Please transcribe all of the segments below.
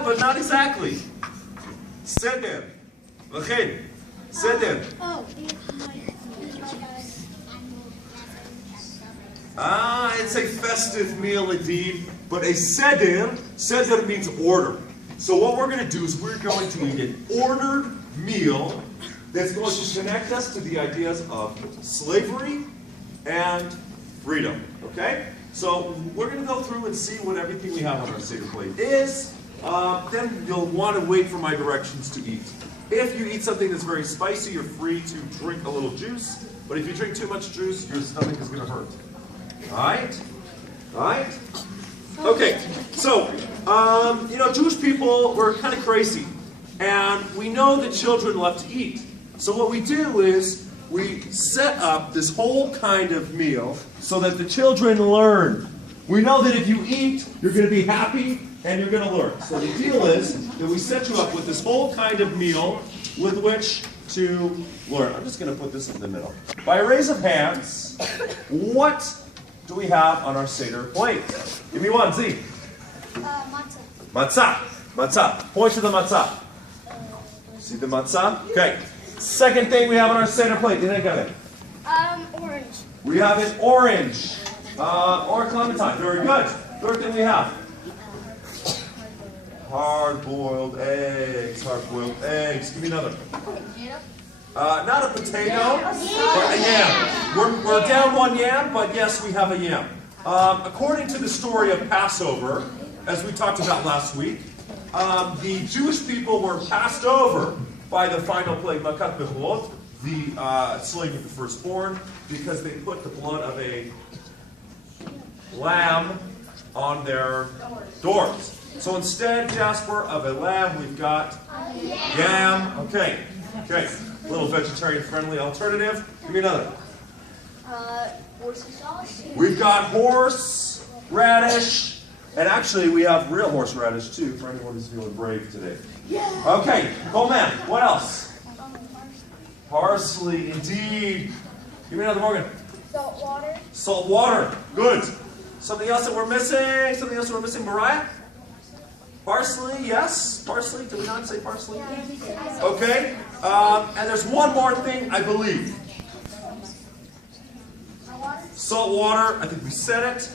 Yeah, but not exactly. Seder. L'chein. Seder. Ah, it's a festive meal indeed, but a seder means order. So what we're going to do is we're going to eat an ordered meal that's going to connect us to the ideas of slavery and freedom. Okay? So we're going to go through and see what everything we have on our Seder plate is. Then you'll want to wait for my directions to eat. If you eat something that's very spicy, you're free to drink a little juice. But if you drink too much juice, your stomach is going to hurt. Alright? Alright? Okay, so, Jewish people were kind of crazy. And we know that children love to eat. So what we do is we set up this whole kind of meal so that the children learn. We know that if you eat, you're going to be happy and you're going to learn. So the deal is that we set you up with this whole kind of meal with which to learn. I'm just going to put this in the middle. By a raise of hands, what do we have on our Seder plate? Give me one, Z. Matzah. Matzah. Matzah. Point to the matzah. See the matzah? Okay. Second thing we have on our Seder plate. Orange. We have an orange. Or clementine. Very good. Third thing we have. Hard-boiled eggs. Hard-boiled eggs. Give me another. Not a potato, but a yam. We're down one yam, but yes, we have a yam. According to the story of Passover, as we talked about last week, the Jewish people were passed over by the final plague, Makat Bechlot, the slaying of the firstborn, because they put the blood of a lamb on their doors. So instead, Jasper, of a lamb, we've got yam. Okay. A little vegetarian-friendly alternative. Give me another. Horseradish. We've got horseradish. And actually, we have real horseradish, too, for anyone who's feeling brave today. Okay, Coleman, what else? Parsley, indeed. Give me another, Morgan. Salt water. Salt water. Good. Something else that we're missing? Something else that we're missing, Mariah? Parsley, yes. Parsley, did we not say parsley? Okay. And there's one more thing, I believe. Salt water. I think we said it.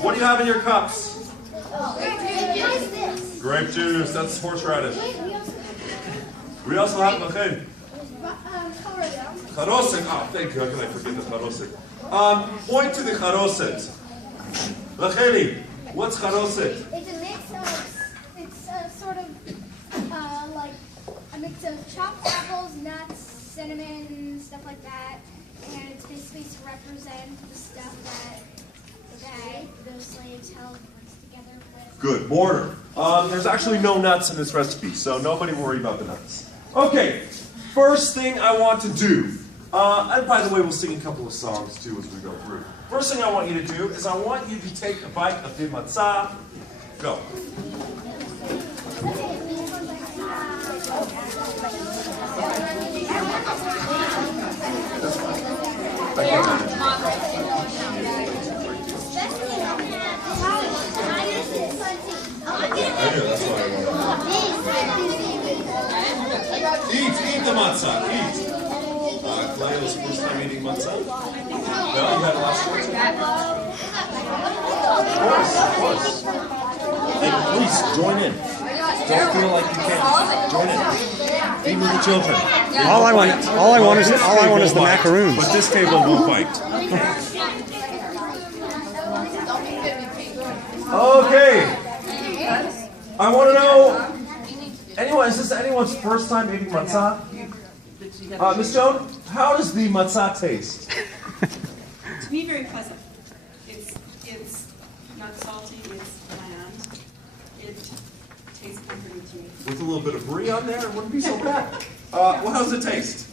What do you have in your cups? Grape juice. That's horseradish. We also have Lachin. Charoset. Oh, thank you. How can I forget the charoset? Point to the charoset. Lacheli, what's charoset? It's a mix of, sort of like a mix of chopped apples, nuts, cinnamon, stuff like that. And it's basically to represent the stuff that those slaves held together with. Good. Border. There's actually no nuts in this recipe, so nobody worry about the nuts. Okay. First thing I want to do, and by the way, we'll sing a couple of songs too as we go through. First thing I want you to do is I want you to take a bite of the matzah. Go. Eat the matzah, eat. Cleo's first time eating matzah? No, you had last week? Of course. Hey, please, join in. Don't feel like you can't. Join in. Feed with the children. All I want is the macaroons. But this table won't fight. Okay. I want to know, is this anyone's first time eating matzah? Miss Joan, how does the matzah taste? To me, very pleasant. It's not salty, it's bland. It tastes comforting to me. With a little bit of brie on there, it wouldn't be so bad. Well, how does it taste?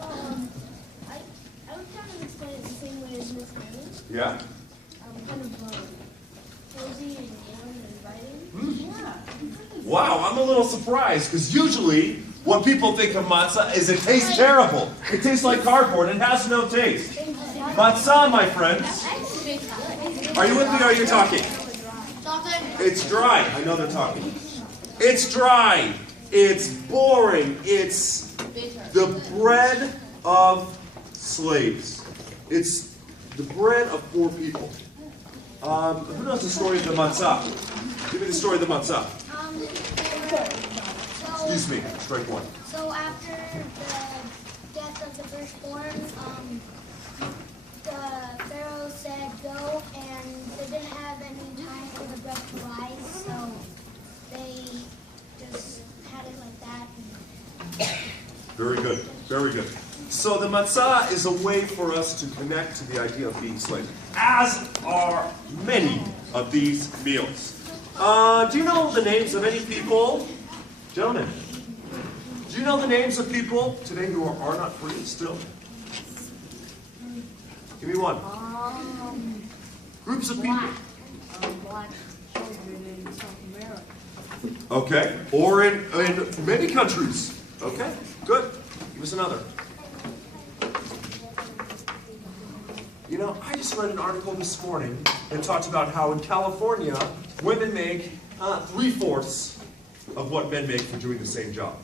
I would kind of explain it the same way as Miss Mary. Yeah? Kind of cozy and warm and inviting. Yeah. Wow, I'm a little surprised, because usually what people think of matzah is it tastes terrible. It tastes like cardboard. It has no taste. Matzah, my friends. Are you with me or are you talking? It's dry. I know they're talking. It's dry. It's boring. It's the bread of slaves. It's the bread of poor people. Who knows the story of the matzah? Give me the story of the matzah. Excuse me, strike one. So after the death of the firstborn, the Pharaoh said go, and they didn't have any time for the bread to rise, so they just had it like that. Very good, very good. So the matzah is a way for us to connect to the idea of being slaves, as are many of these meals. Do you know the names of any people? Gentlemen, do you know the names of people today who are not free still? Give me one. Groups of people. Black children in South America. Okay, or in many countries. Okay, good. Give us another. You know, I just read an article this morning that talked about how in California, women make 3/4 of what men make for doing the same job.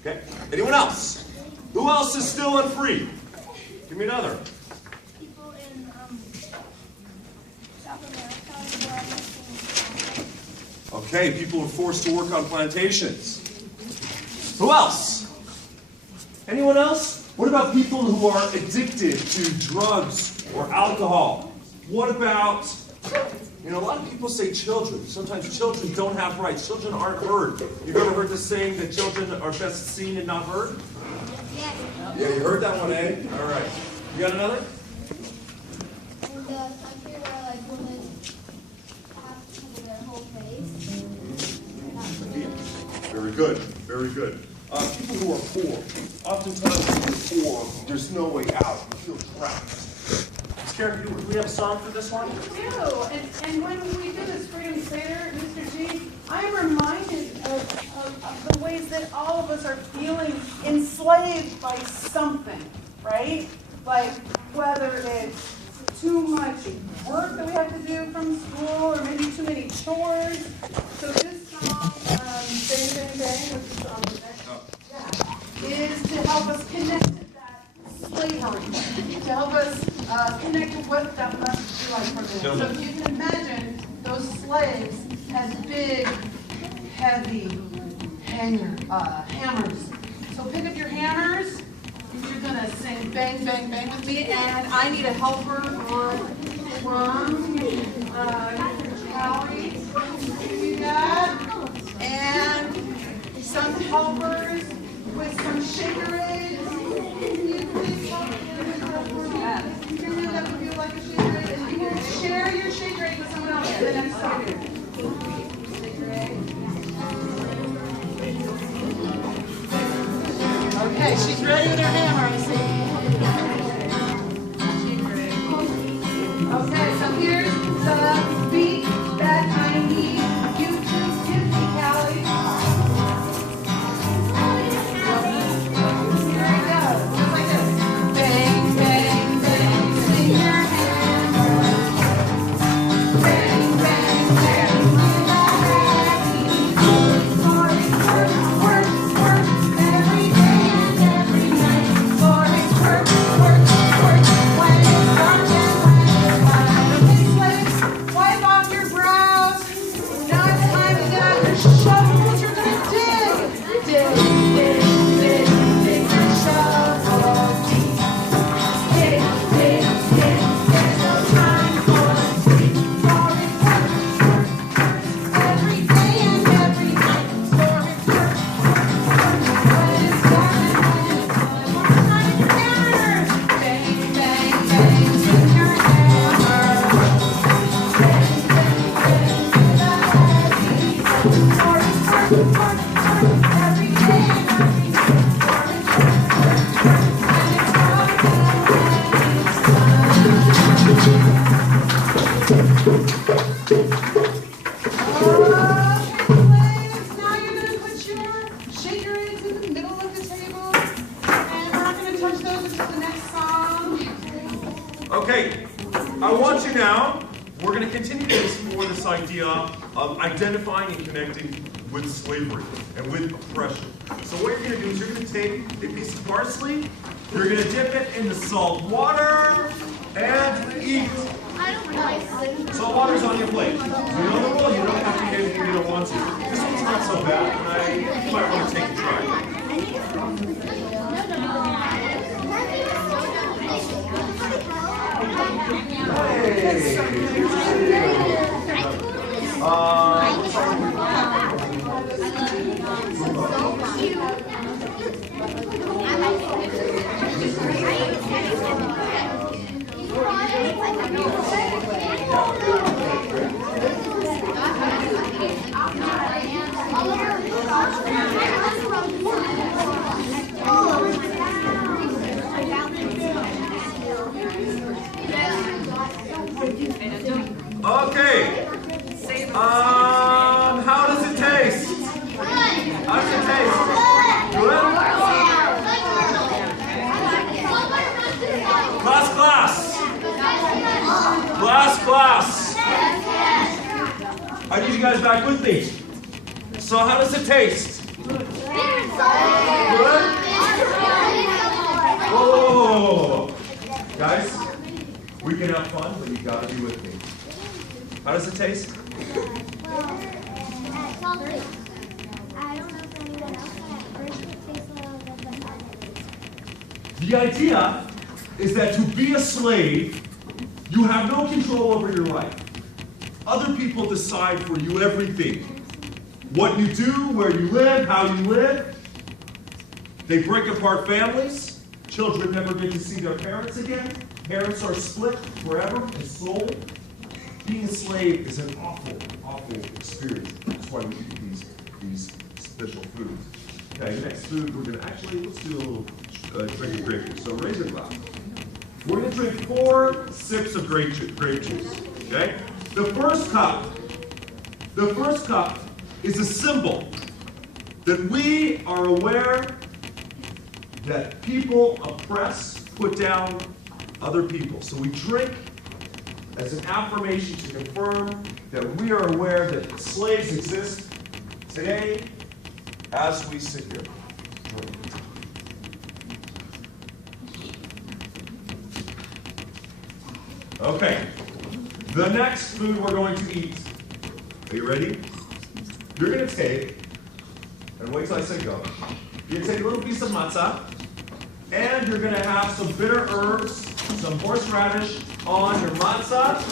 Okay, anyone else? Who else is still unfree? Give me another. People in South America who are missing. Okay, people are forced to work on plantations. Who else? Anyone else? What about people who are addicted to drugs or alcohol? What about, you know, a lot of people say children. Sometimes children don't have rights. Children aren't heard. You've ever heard the saying that children are best seen and not heard? Yes. Yeah, you heard that one, eh? All right. You got another? In the country where like women have to cover their whole face. Very good. Very good. People who are poor. Oftentimes when you're poor, there's no way out. You feel trapped. Karen, do we have a song for this one? We do, and when we do this Freedom Seder, Mr. G, I'm reminded of the ways that all of us are feeling enslaved by something, right? Like whether it's too much work that we have to do from school, or maybe too many chores. So this song, Bang Bang Bang, which is on the next, is to help us connect to that slavery, to help us connect to what that must be like for them. So if you can imagine those slaves as big, heavy hammers. So pick up your hammers, and you're going to sing Bang Bang Bang with me, and I need a helper on drums, Callie, do that, and some helpers with some shaker eggs. Can you please help me with that for me? You can do that if you like a shaker egg, and you can share your shaker egg with someone else the next song. Shaker egg. Okay, she's ready with her hammer, I see. Okay, so here's the beat that I need you to give me, Callie. Here I go, just like this. Bang, bang, bang, swing your hammer. Bang, bang, bang, with a happy beat. For it's work, every day and every night. For it's work, when it's dark and when it's light. Okay, slaves, wipe off your brows. Now it's time to get out your shovels. You're gonna dig, dig, dig, dig, dig your shovel. Dig, dig, dig. There's no time for sleep. For it's work, every day and every night. For it's work, when it's dark and when it's light. One more time with your hammer. Bang, bang, bang, swing your hammer. Bang, bang, bang, with a heavy beat. For it's work, every day and every night. For it's work, when it's dark and Okay, slaves, now you're going to put your shaker eggs in the middle of the table, and we're not going to touch those until the next song. Okay, I want you now we're going to continue to explore this idea of identifying and connecting with slavery and with oppression. So what you're going to do is you're going to take a piece of parsley, you're going to dip it in the salt water, and eat. Salt water's on your plate. So you know the rule, you don't have to eat anything you don't want to. This one's not so bad, you might want to take a try. Okay. How does it taste? How does it taste? Good? Class. I need you guys back with me. So how does it taste? Good? Whoa. Guys, we can have fun, but you gotta be with me. How does it taste? The idea is that to be a slave, you have no control over your life. Other people decide for you everything. What you do, where you live, how you live. They break apart families. Children never get to see their parents again. Parents are split forever and sold. Being a slave is an awful, awful experience. That's why we eat these special foods. Okay, the next food we're gonna let's do a little drink of grape juice. So raise your glass. We're gonna drink 4 sips of grape juice. Okay? The first cup is a symbol that we are aware that people oppress, put down other people. So we drink as an affirmation to confirm that we are aware that slaves exist today as we sit here. Okay, the next food we're going to eat, are you ready? You're going to take, and wait till I say go, you're going to take a little piece of matzah, and you're going to have some bitter herbs, some horseradish on your matzah.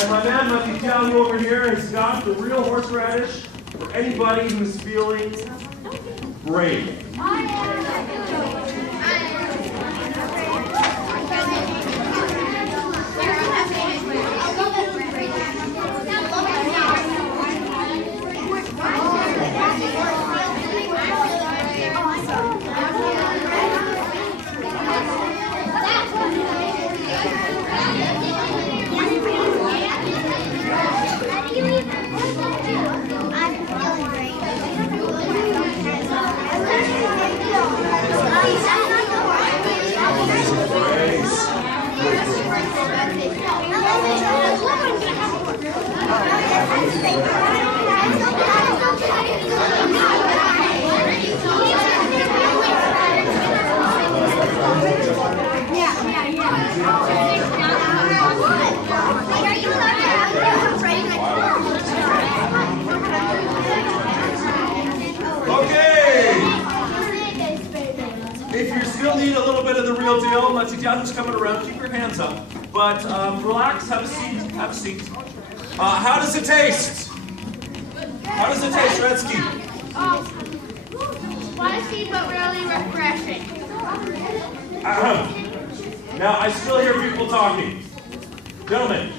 And my man Matityahu over here has got the real horseradish for anybody who's feeling brave. If you still need a little bit of the real deal, Matityahu's coming around, keep your hands up. But relax, have a seat, have a seat. How does it taste? How does it taste, Redsky? Spicy but really refreshing. Now, I still hear people talking. Gentlemen,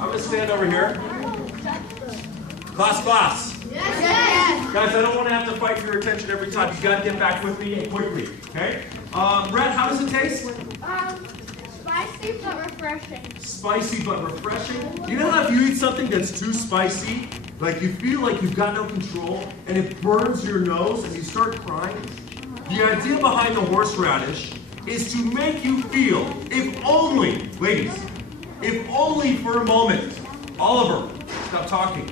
I'm going to stand over here. Class. Yes. Guys, I don't want to have to fight for your attention every time. You got to get back with me quickly, okay? Red, how does it taste? Spicy but refreshing. Spicy but refreshing. You know how if you eat something that's too spicy, like you feel like you've got no control, and it burns your nose and you start crying? The idea behind the horseradish is to make you feel, if only, ladies, If only for a moment. Oliver, stop talking.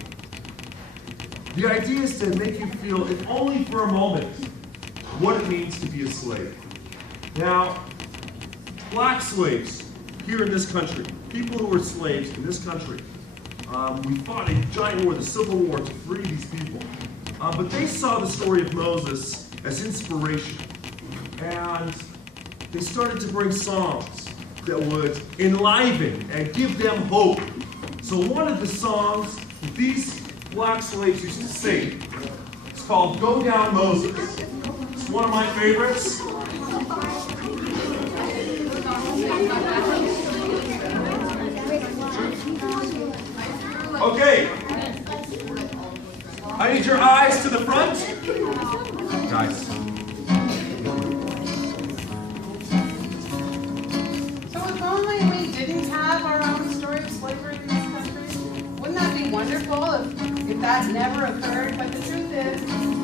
The idea is to make you feel, if only for a moment, what it means to be a slave. Now, black slaves here in this country, people who were slaves in this country, we fought a giant war, the Civil War, to free these people. But they saw the story of Moses as inspiration. And they started to bring songs that would enliven and give them hope. So one of the songs that these black slaves used to sing, it's called Go Down Moses. It's one of my favorites. Okay. I need your eyes to the front. Guys. So if only we didn't have our own story of slavery in this country, wouldn't that be wonderful if that never occurred? But the truth is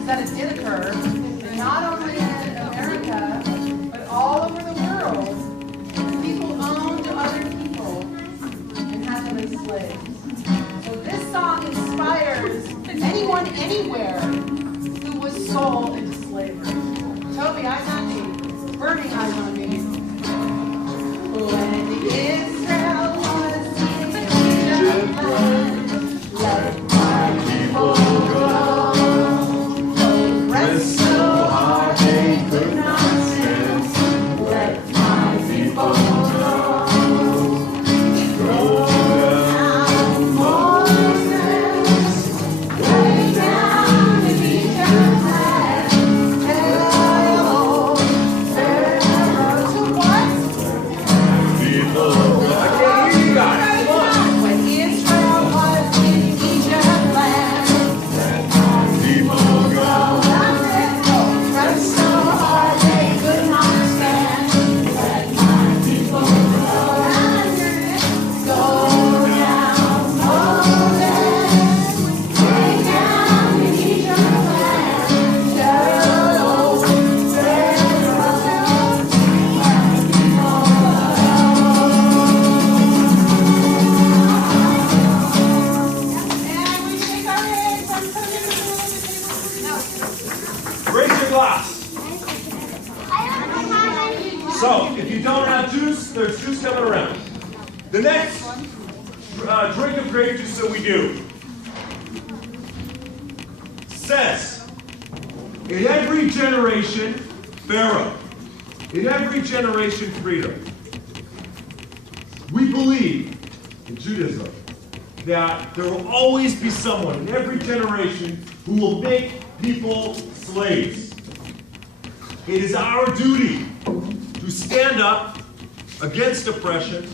that it did occur, and not only in America, but all over the world. People owned other people and had them as slaves. So this song inspires anyone anywhere who was sold into slavery. Toby, eyes on me. Burning eyes on me. When Israel was in Egypt land, let my people go. The rest so hard they could not stand. Let my people go. Go down, Moses. Lay down in Egypt land. Tell Pharaoh to what? I can't hear you guys. Come on. When Israel was in Egypt land, people go. Pressed so hard they could not stand. Let my people go. Go down, Moses. Lay down in Egypt land. Tell And we shake our heads. I'm putting it in the middle of the table. Raise your glass. So, if you don't have juice, there's juice coming around. The next drink of grape juice that we do says, in every generation, Pharaoh. In every generation, freedom. We believe in Judaism that there will always be someone in every generation who will make people slaves. It is our duty to stand up against oppression,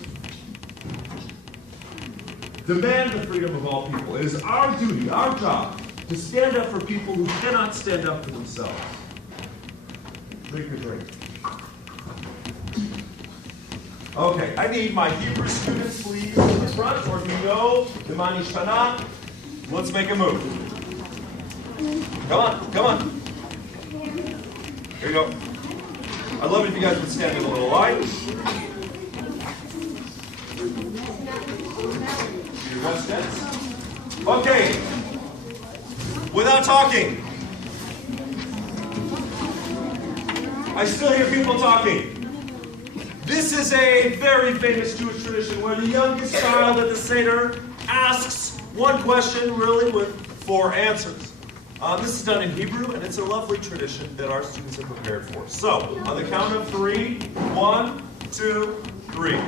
demand the freedom of all people. It is our duty, our job, to stand up for people who cannot stand up for themselves. Drink your drink. Okay, I need my Hebrew students, please, in the front, or if you know the Manishtanah, let's make a move. Come on, come on. Here you go. I'd love it if you guys would stand in a little line. Your best stance. Okay. Without talking. I still hear people talking. This is a very famous Jewish tradition where the youngest child at the Seder asks one question, really, with 4 answers. This is done in Hebrew, and it's a lovely tradition that our students are prepared for. So, on the count of 3, 1, 2, 3.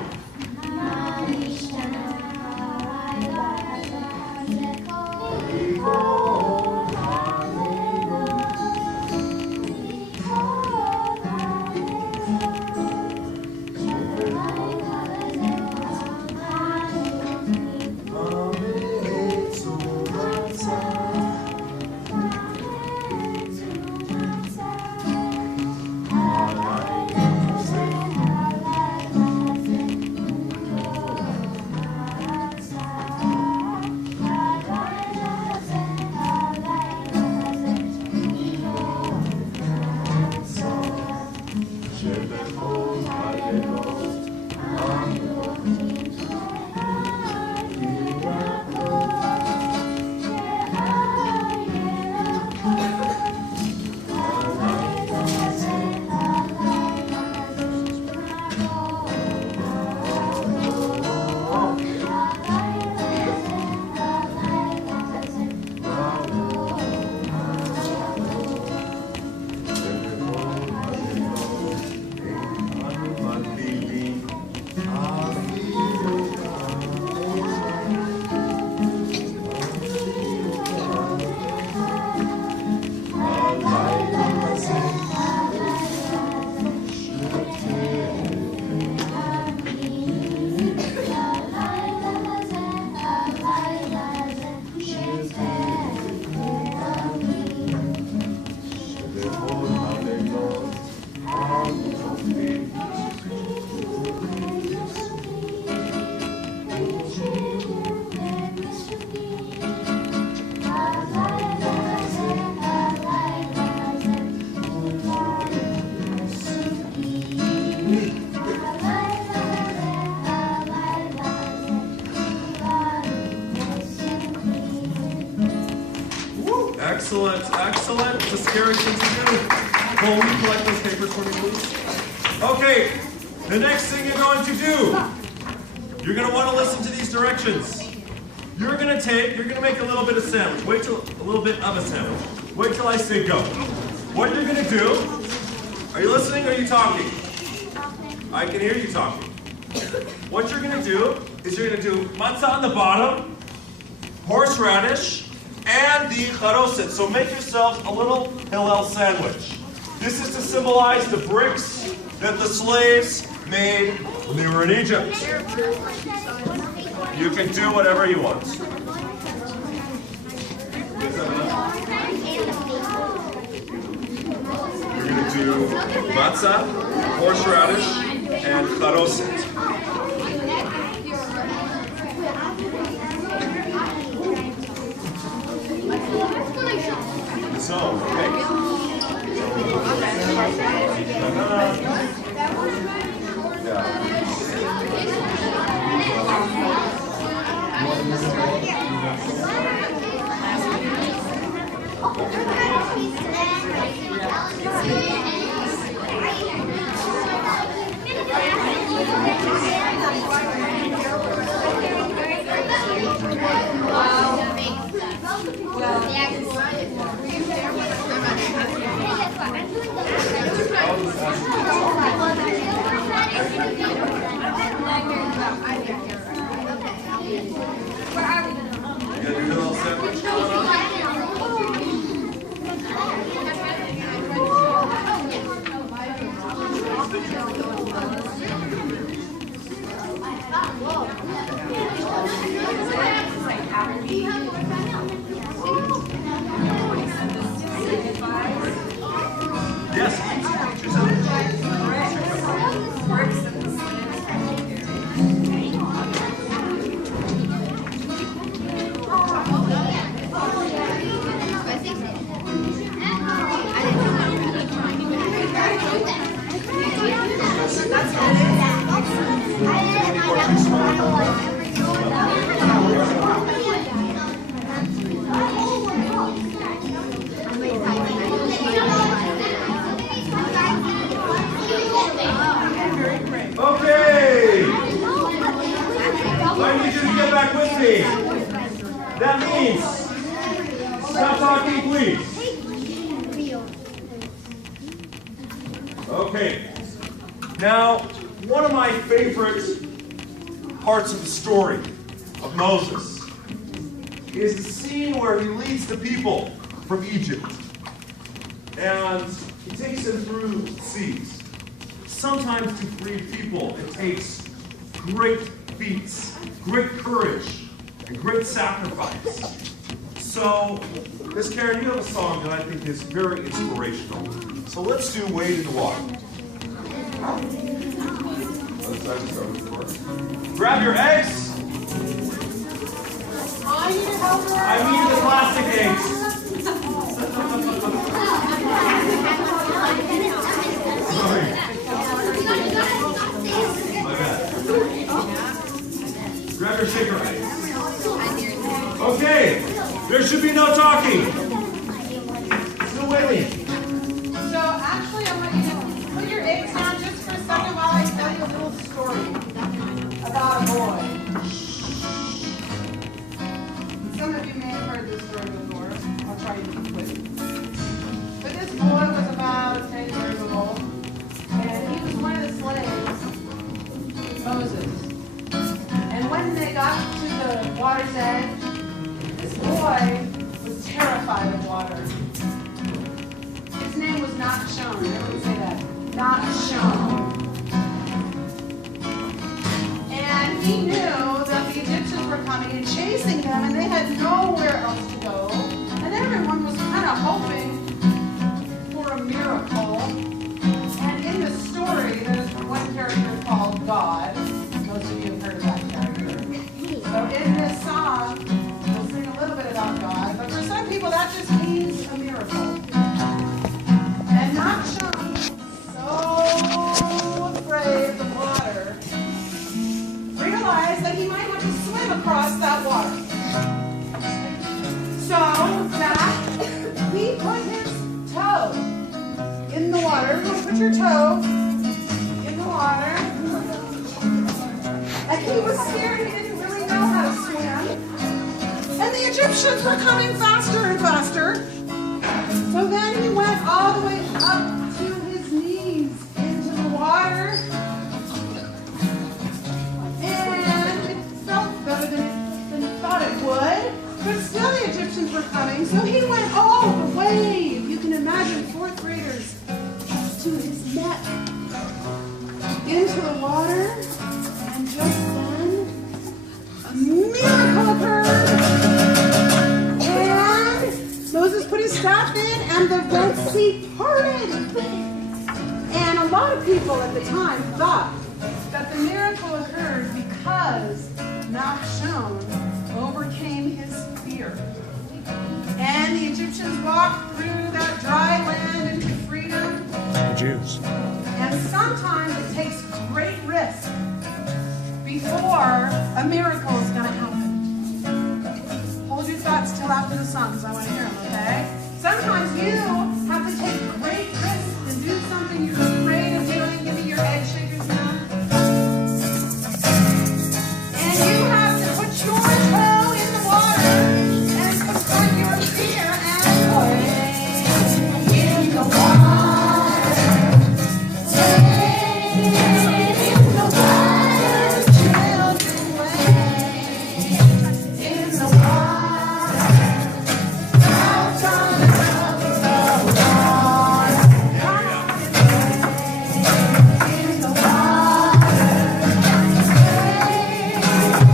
Excellent, excellent. It's a scary thing to do. Cole, will you collect those papers for me, please? Okay, the next thing you're going to do, you're going to want to listen to these directions. You're going to make a little bit of sandwich. Wait till a little bit of a sandwich. Wait till I say go. What you're going to do, are you listening or are you talking? I can hear you talking. What you're going to do is you're going to do matzah on the bottom, horseradish, and the charoset. So make yourselves a little Hillel sandwich. This is to symbolize the bricks that the slaves made when they were in Egypt. You can do whatever you want. You're going to do matzah, horseradish, and charoset. So, okay. Okay! I need you to get back with me. That means, stop talking, please. Okay. Now, one of my favorite parts of the story of Moses is the scene where he leads the people from Egypt. And he takes them through seas. Sometimes to free people, it takes great feats, great courage, and great sacrifice. So, Miss Karen, you have a song that I think is very inspirational. So let's do Wade in the Water. Grab your eggs. I mean the plastic eggs. Sorry. My bad. Grab your shaker eggs. Okay. There should be no talking. Still waiting. So actually, I want you to put your eggs down just for a second while I tell you a little story about a boy. Some of you may have heard this story before. I'll try to keep quick. But this boy was about 10 years old, and he was one of the slaves of Moses. And when they got to the water's edge, this boy was terrified of water. His name was Not Shown. Everyone say that. Not Shown. And he knew that the Egyptians were coming and chasing them, and they had nowhere else to go. And everyone was kind of hoping for a miracle. And in the story, there's one character called God. Most of you have heard of that character. So in this song, we'll sing a little bit about God, but for some people that just means a miracle. And Not Shown, so afraid of the water, realized that he might have to swim across that water. So Zach water. You want to put your toe in the water. And he was scared. He didn't really know how to swim. And the Egyptians were coming faster and faster. So then he went all the way up to his knees into the water. And it felt better than he thought it would. But still the Egyptians were coming. So he went all the way. You can imagine 4th graders to his neck into the water. And just then, a miracle occurred. And Moses put his staff in, and the Red Sea parted. And a lot of people at the time thought that the miracle occurred because Nachshon overcame his fear. And the Egyptians walked through that dry land into freedom. The Jews. And sometimes it takes great risk before a miracle is going to happen. Hold your thoughts till after the songs. I want to hear them, okay? Sometimes you have to take great risks and do something you're afraid of doing. Give me your head shakers now. And you have to put your toe in the water and confront your fear and play in the water. Play in the water, children, play in the water. Out on the top of the water. In the water.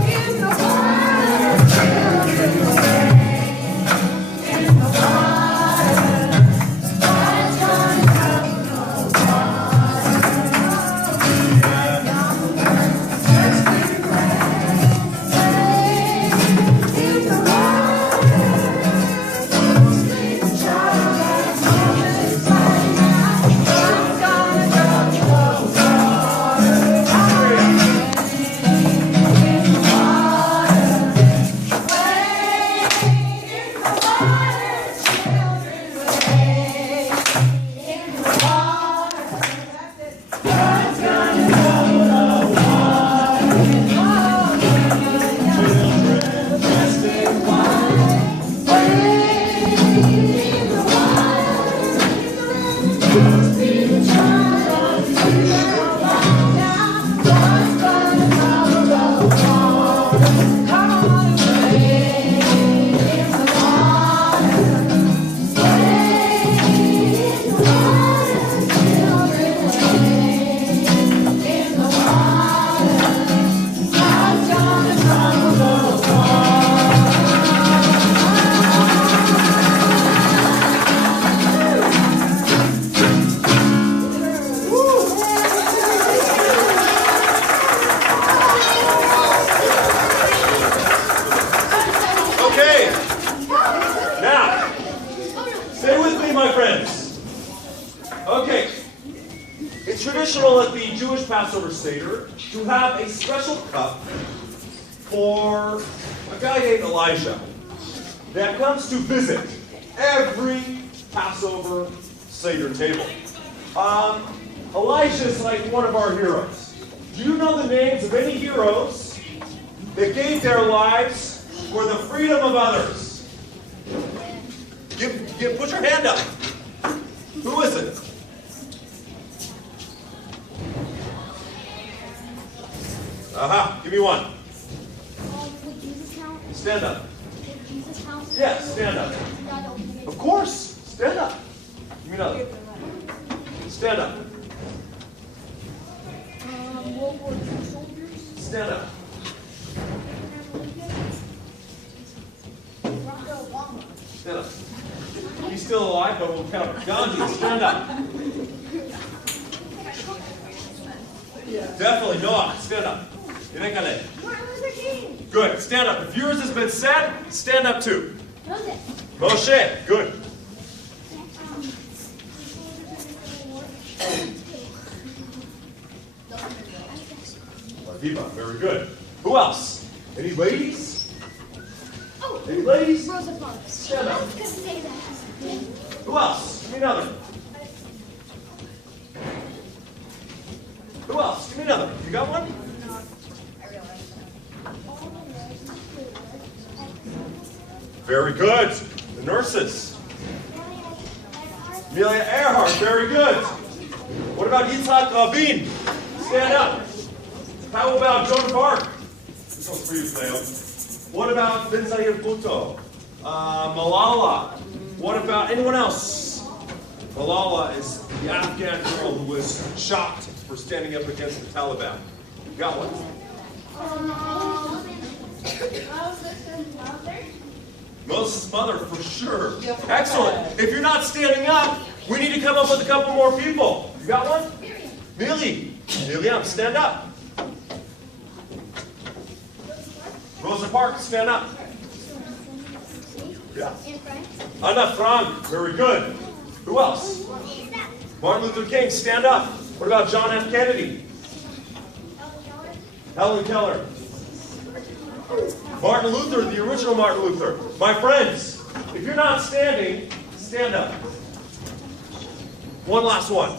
In the water, children, play in the water. Out on the top of the Okay. Now, stay with me, my friends. Okay. It's traditional at the Jewish Passover Seder to have a special cup for a guy named Elijah that comes to visit every Passover Seder table. Elijah is like one of our heroes. Do you know the names of any heroes that gave their lives for the freedom of others? Put your hand up. Who is it? Aha, give me one. Would Jesus count? Stand up. Would Jesus count? Yes, stand up. Of course, stand up. Give me another. Stand up. World War II soldiers. Stand up. Barack Obama. Stand up. He's still alive, but we'll count him. Gandhi, stand up. Definitely Noah, stand up. Martin Luther King. Good, stand up. If yours has been said, stand up too. Joseph. Moshe, good. Viva, very good. Who else? Any ladies? Oh, Any ladies? Rosa Parks. Stand up. I was gonna say that. Who else? Give me another. Who else? Give me another. You got one? Very good. The nurses. Amelia Earhart. Very good. What about Yitzhak Rabin? Stand up. How about Joan of Arc? This one's for you, Theo. What about Ben Zayir Bhutto? Malala? What about anyone else? Malala is the Afghan girl who was shot for standing up against the Taliban. You got one? Moses' mother, for sure. Excellent. If you're not standing up, we need to come up with a couple more people. You got one? Miriam. Miriam, stand up. Rosa Parks, stand up. Yeah. Anna Frank, very good. Who else? Martin Luther King, stand up. What about John F. Kennedy? Helen Keller. Martin Luther, the original Martin Luther. My friends, if you're not standing, stand up. One last one.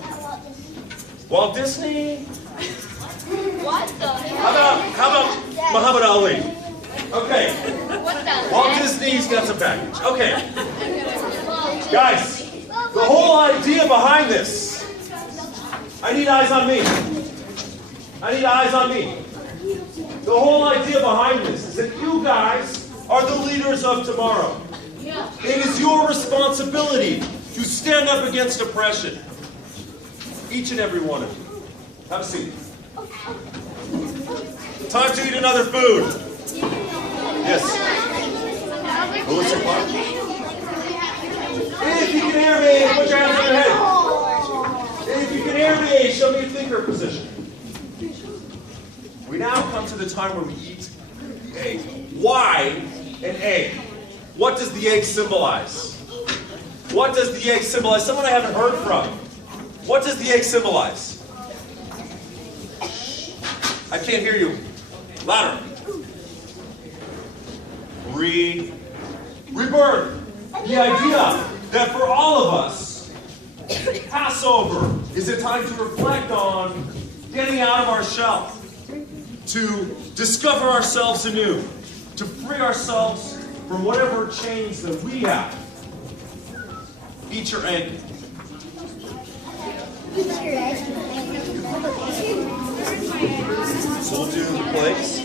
Walt Disney? What the How about Muhammad Ali? Okay. What the Walt Disney's got some baggage. Okay. Guys, the whole idea behind this, I need eyes on me. I need eyes on me. The whole idea behind this is that you guys are the leaders of tomorrow. It is your responsibility to stand up against oppression. Each and every one of you. Have a seat. Time to eat another food. Yes. Melissa Clark. If you can hear me, put your hands on your head. If you can hear me, show me a finger position. We now come to the time where we eat egg. Why an egg? What does the egg symbolize? What does the egg symbolize? Someone I haven't heard from. What does the egg symbolize? I can't hear you. Louder. Rebirth. The idea that for all of us, Passover is a time to reflect on getting out of our shell, to discover ourselves anew, to free ourselves from whatever chains that we have. Eat your egg. So we'll do the plates.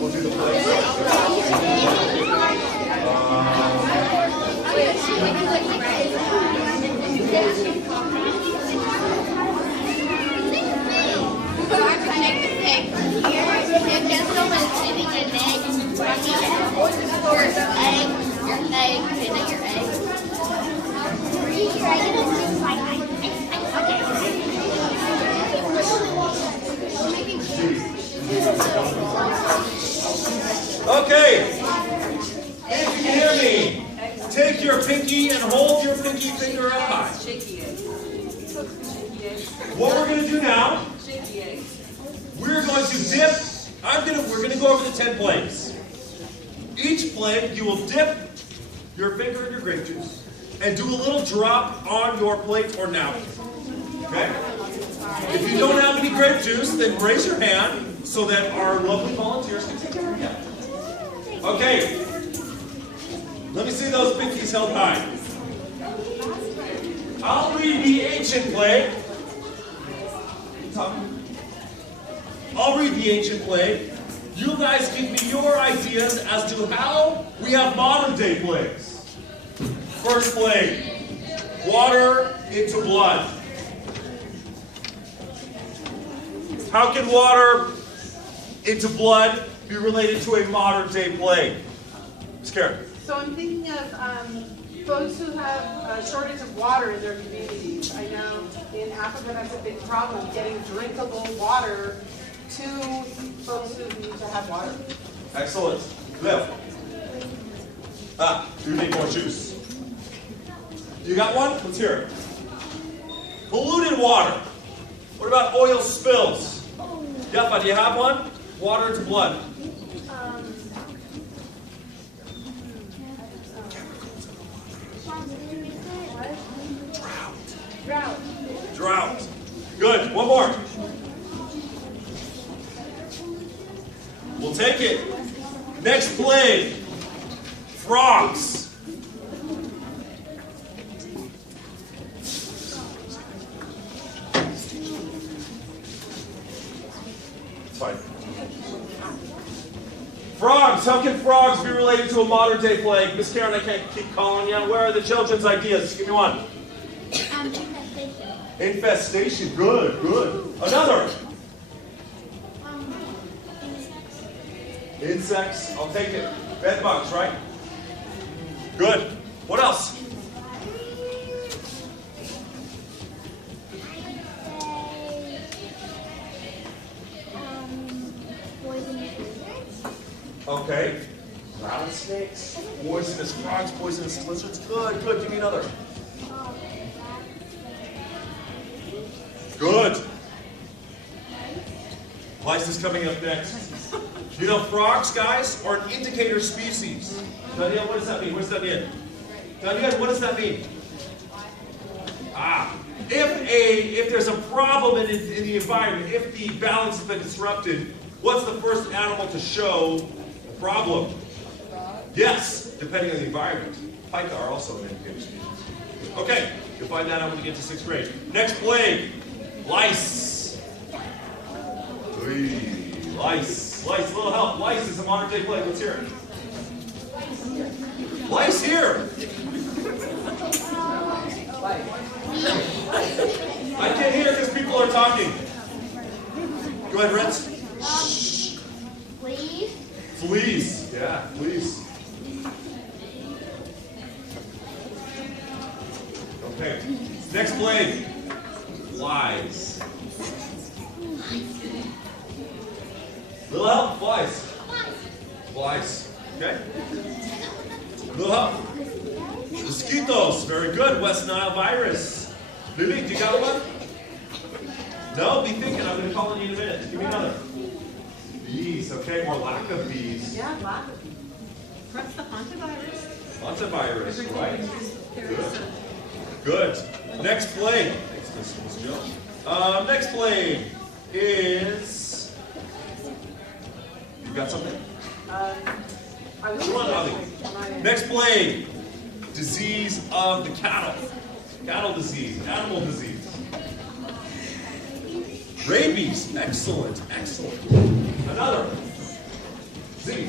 We'll do the plates. Okay, if you can hear me, take your pinky and hold your pinky finger up high. What we're going to do now, we're going to dip, we're going to go over the 10 plates. Each plate, you will dip your finger in your grape juice and do a little drop on your plate or napkin. Okay? If you don't have any grape juice, then raise your hand so that our lovely volunteers can take care of you. Okay. Let me see those pinkies held high. I'll read the ancient play. I'll read the ancient play. You guys give me your ideas as to how we have modern day plagues. First plague, water into blood. How can water into blood be related to a modern day plague? Ms. Karen. So I'm thinking of folks who have a shortage of water in their communities. I know in Africa that's a big problem, getting drinkable water to folks who need to have water. Excellent. Left. You need more juice. You got one? Let's hear it. Polluted water. What about oil spills? Yaffa, do you have one? Water into blood. Drought. Drought. Good. Good. One more. We'll take it. Next plague. Frogs. It's fine. Frogs. How can frogs be related to a modern day plague? Miss Karen, I can't keep calling you. Where are the children's ideas? Give me one. Infestation. Infestation. Good, good. Another. Insects. I'll take it. Bed bugs, right? Good. What else? Poisonous lizards. Okay. Rattlesnakes. Poisonous frogs, poisonous lizards. Good, good. Give me another. Good. Lice is coming up next. You know, frogs, guys, are an indicator species. Daniel, what does that mean? What does that mean? Daniel, what does that mean? If there's a problem in the environment, if the balance has been disrupted, what's the first animal to show a problem? Yes, depending on the environment. Pika are also an indicator species. Okay, you'll find that out when you get to 6th grade. Next plague, lice. Lice. Lice, little help. Lice is a modern day plague. Let's hear it. Lice here. I can't hear because people are talking. Go ahead, Ritz. Fleas. Fleas. Yeah, fleas. Okay. Next plague. Flies. Little help. Flies. Flies. Okay. Little help. Mosquitoes. Very good. West Nile virus. Lily, do you got one? No? Be thinking. I'm going to call on you in a minute. Give me another. Bees. Okay. Or lack of bees. Yeah, lack of bees. What's the hantavirus? Hantavirus. Right. There is a Good. Next plague. Thanks, Miss Jill. Next plague is. You got something? I was Come on, Bobby. my- Next plague. Disease of the cattle. Cattle disease. Animal disease. Rabies. Excellent. Excellent. Another. Z.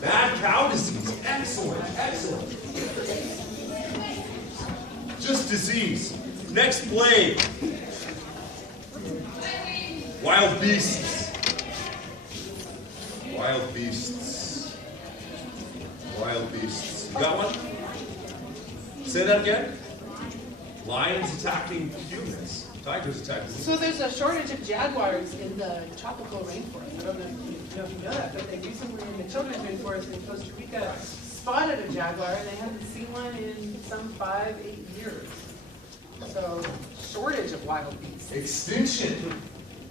Mad cow disease. Excellent. Excellent. Just disease. Next plague. Wild beasts. Wild beasts. Wild beasts. You got one? Say that again. Lions attacking humans. Tigers attacking humans. So there's a shortage of jaguars in the tropical rainforest. I don't know if you know that, but they recently in the children's rainforest in Costa Rica spotted a jaguar and they haven't seen one in some 5-8 years. So shortage of wild beasts. Extinction.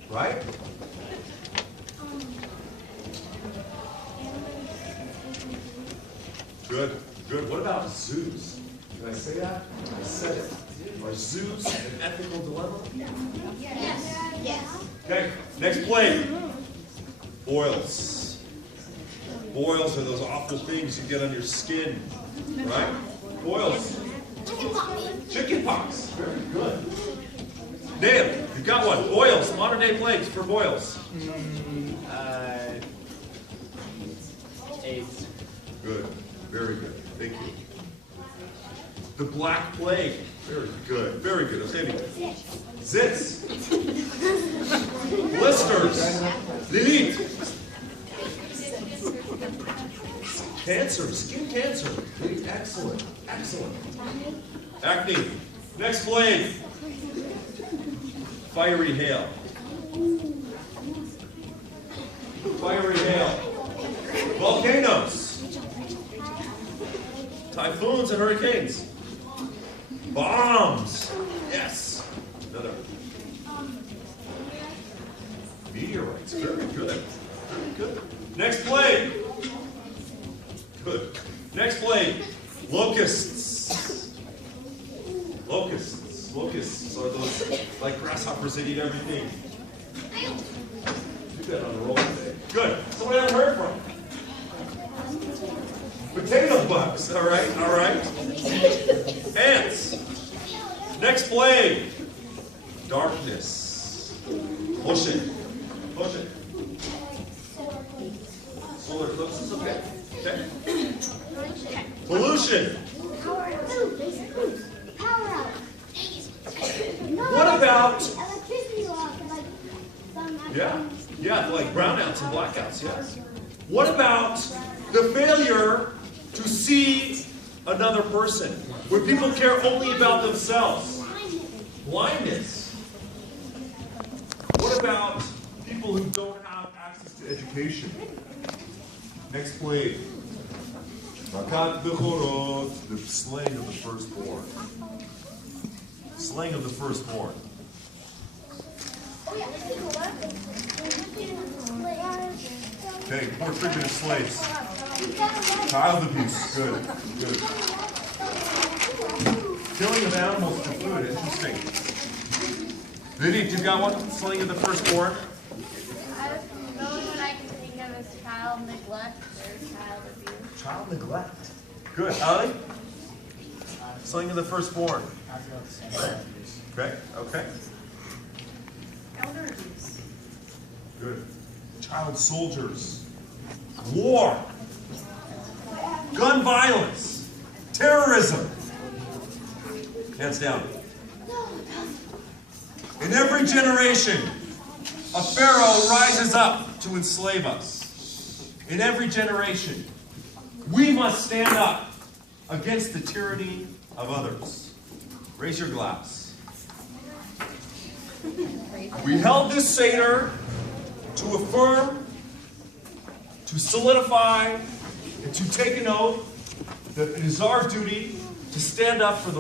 Right? Good. Good. What about zoos? Can I say that? I said it. Are zoos an ethical dilemma? Yes. Yes. Okay, next plague. Boils. Boils are those awful things you get on your skin, right? Boils. Chicken pox. Very good. Dale, you've got one. Boils. Modern day plagues for boils. AIDS. Good. Very good. Thank you. The Black Plague. Very good. Very good. Octavia. Zits. Blisters. Lilith. Cancer. Skin cancer. Excellent. Excellent. Acne. Next plague. Fiery hail. Fiery hail. Volcanoes. Typhoons and hurricanes. Bombs. Yes. Another. Meteorites. Very good. Very good. Next plague. Good. Next plague. Locusts. Like grasshoppers that eat everything. You got on the roll today. Good. Somebody I haven't heard from. Potato bugs. All right, all right. Ants. Next plague. Darkness. Push it. Push it. Solar eclipses, okay. Okay. Pollution. Power out. Power out. What about, Electricity loss, like some yeah, like brownouts and blackouts, yes. What about the failure to see another person? Where people care only about themselves. Blindness. What about people who don't have access to education? Next plague. Makat bechorot, the slaying of the firstborn. Slaying of the firstborn. Okay, poor fugitive slaves. Child abuse. Good. Good. Killing of animals for food. Interesting. Vivi, you got one? Slaying of the firstborn? The only one I can think of is child neglect or child abuse. Child neglect. Good. Ali? Slaying of the firstborn. Okay. Okay. Elder abuse. Good. Child soldiers. War. Gun violence. Terrorism. Hands down. In every generation, a pharaoh rises up to enslave us. In every generation, we must stand up against the tyranny of others. Raise your glass. We held this Seder to affirm, to solidify, and to take an oath that it is our duty to stand up for the